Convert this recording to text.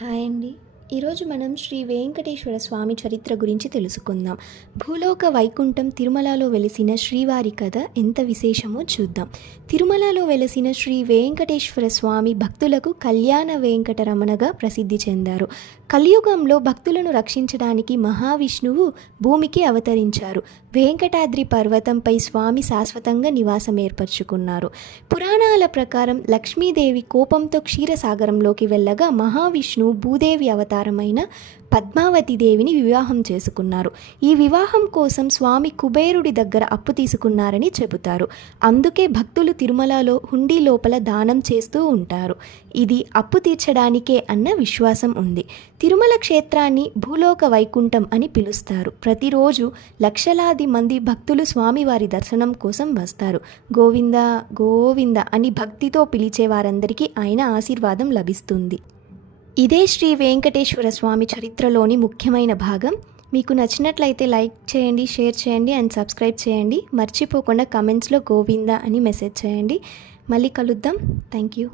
Hi అండి. ఈరోజు మనం శ్రీ వెంకటేశ్వర స్వామి చరిత్ర గురించి తెలుసుకుందాం. భూలోక వైకుంఠం తిరుమలలో వెలిసిన శ్రీవారి కథ ఎంత విశేషమో చూద్దాం. తిరుమలలో వెలిసిన శ్రీ వెంకటేశ్వర స్వామి భక్తులకు కళ్యాణ వెంకటరమణగా ప్రసిద్ధి చెందారు. కలియుగంలో భక్తులను రక్షించడానికి మహావిష్ణువు భూమికి అవతరించారు. వెంకటాద్రి పర్వతంపై స్వామి శాశ్వతంగా నివాసం ఏర్పరచుకున్నారు. పురాణాల ప్రకారం లక్ష్మీదేవి కోపంతో క్షీరసాగరంలోకి వెళ్ళగా మహావిష్ణువు భూదేవి అవతారమైన పద్మావతి దేవిని వివాహం చేసుకున్నారు. ఈ వివాహం కోసం స్వామి కుబేరుడి దగ్గర అప్పు తీసుకున్నారని చెబుతారు. అందుకే భక్తులు తిరుమలలో హుండీ లోపల దానం చేస్తూ ఉంటారు. ఇది అప్పు తీర్చడానికే అన్న విశ్వాసం ఉంది. తిరుమల క్షేత్రాన్ని భూలోక వైకుంఠం అని పిలుస్తారు. ప్రతిరోజు లక్షలాది మంది భక్తులు స్వామివారి దర్శనం కోసం వస్తారు. గోవింద గోవింద అని భక్తితో పిలిచే వారందరికీ ఆయన ఆశీర్వాదం లభిస్తుంది. ఇదే శ్రీ వెంకటేశ్వర స్వామి చరిత్రలోని ముఖ్యమైన భాగం. మీకు నచ్చినట్లయితే లైక్ చేయండి, షేర్ చేయండి అండ్ సబ్స్క్రైబ్ చేయండి. మర్చిపోకుండా కమెంట్స్లో గోవింద అని మెసేజ్ చేయండి. మళ్ళీ కలుద్దాం. Thank you.